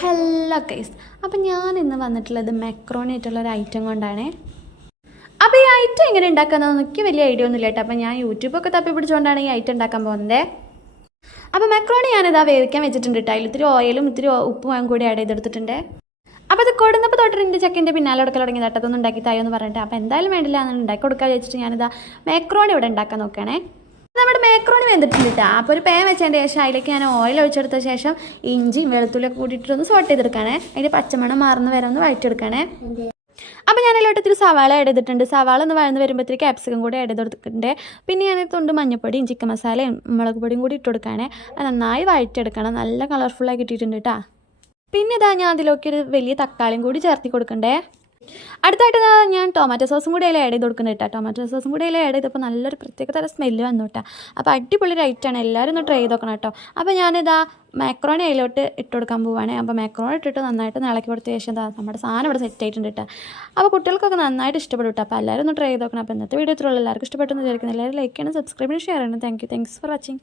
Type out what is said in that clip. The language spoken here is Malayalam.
ഹലോ ഗൈസ്, അപ്പം ഞാൻ ഇന്ന് വന്നിട്ടുള്ളത് മെക്രോണി ആയിട്ടുള്ളൊരു ഐറ്റം കൊണ്ടാണ്. അപ്പോൾ ഈ ഐറ്റം എങ്ങനെ ഉണ്ടാക്കാമെന്ന് എനിക്ക് വലിയ ഐഡിയ ഒന്നും ഇല്ല കേട്ടോ. അപ്പോൾ ഞാൻ യൂട്യൂബൊക്കെ തപ്പി പിടിച്ചുകൊണ്ടാണ് ഈ ഐറ്റം ഉണ്ടാക്കാൻ പോകുന്നത്. അപ്പോൾ മെക്രോണി ഞാനിതാ വേവിക്കാൻ വെച്ചിട്ടുണ്ട് കേട്ടോ. അതിൽ ഇത്തിരി ഓയിലും ഇത്തിരി ഉപ്പും കൂടി ആഡ് ചെയ്തെടുത്തിട്ടുണ്ട്. അപ്പോൾ അത് കൊടുന്നപ്പോൾ തൊട്ട് എൻ്റെ ചെക്കൻ്റെ പിന്നാലെ കൊടുക്കൽ തുടങ്ങി തട്ടത്തൊന്നും ഉണ്ടാക്കി തായോന്ന് പറഞ്ഞിട്ട്. അപ്പോൾ എന്തായാലും വേണ്ടില്ല എന്ന് ഉണ്ടാക്കി കൊടുക്കാൻ വെച്ചിട്ട് ഞാനിതാ മെക്രോണി ഇവിടെ ഉണ്ടാക്കാൻ നോക്കുകയാണേ. നമ്മുടെ മേക്രോണി വെന്തിട്ടുണ്ട് കേട്ടോ. അപ്പോൾ ഒരു പാൻ വെച്ചതിൻ്റെ ശേഷം അതിലേക്ക് ഞാൻ ഓയിൽ ഒഴിച്ചെടുത്ത ശേഷം ഇഞ്ചിയും വെളുത്തുള്ളിയൊക്കെ കൂട്ടിയിട്ടൊന്ന് സോട്ട് ചെയ്തെടുക്കണേ. അതിൻ്റെ പച്ചമണം മാറുന്ന വരെ ഒന്ന് വഴറ്റിയെടുക്കണേ. അപ്പോൾ ഞാൻ അതിലോട്ട് ഇത്തിരി സവാള ആഡ് ചെയ്തിട്ടുണ്ട്. സവാള ഒന്ന് വഴന്ന് വരുമ്പോഴത്തേക്ക് ക്യാപ്സിക്കം കൂടി ആഡ് ചെയ്ത് കൊടുത്തിട്ടുണ്ട്. പിന്നെ ഞാൻ തൊണ്ട് മഞ്ഞപ്പൊടിയും ചിക്കൻ മസാലയും മുളക് പൊടിയും കൂടി ഇട്ട് കൊടുക്കണേ. അത് നന്നായി വഴറ്റിയെടുക്കണം. നല്ല കളർഫുള്ളായി കിട്ടിയിട്ടുണ്ട് കേട്ടോ. പിന്നെ ഇതാ ഞാൻ അതിലേക്ക് ഒരു വലിയ തക്കാളിയും കൂടി ചേർത്തി കൊടുക്കണ്ടേ. അടുത്തായിട്ട് ഞാൻ ടൊമാറ്റോ സോസും കൂടി അതിൽ ആഡ് ചെയ്ത് കൊടുക്കുന്നുണ്ട് കേട്ടോ. ടൊമാറ്റോ സോസും കൂടി അതിൽ ആഡ് ചെയ്തപ്പോൾ നല്ലൊരു പ്രത്യേക തരം സ്മെല്ല് വന്നു കേട്ടോ. അപ്പോൾ അടിപൊളി റൈറ്റാണ്, എല്ലാവരും ഒന്ന് ട്രൈ ചെയ്ത് നോക്കണം കേട്ടോ. അപ്പോൾ ഞാനിതാ മാക്രോണി അതിലോട്ട് ഇട്ട് കൊടുക്കാൻ പോവുകയാണ്. അപ്പോൾ മാക്രോണി ഇട്ടിട്ട് നന്നായിട്ട് ഇളക്കി കൊടുത്ത ശേഷം നമ്മുടെ സാധനം ഇവിടെ സെറ്റ് ആയിട്ടുണ്ട് കേട്ടോ. അപ്പോൾ കുട്ടികൾക്കൊക്കെ നന്നായിട്ട് ഇഷ്ടപ്പെടും കേട്ടോ. അപ്പോൾ എല്ലാവരും ഒന്ന് ട്രൈ ചെയ്ത് നോക്കണം. അപ്പോൾ ഇന്നത്തെ വീഡിയോ ഇത്രയുള്ളൂ. എല്ലാവർക്കും ഇഷ്ടപ്പെട്ടെന്ന് വിചാരിക്കുന്നു. എല്ലാവരും ലൈക്ക് ചെയ്യണം, സബ്സ്ക്രൈബ് ചെയ്യണം, ഷെയർ ചെയ്യണം. Thanks for watching.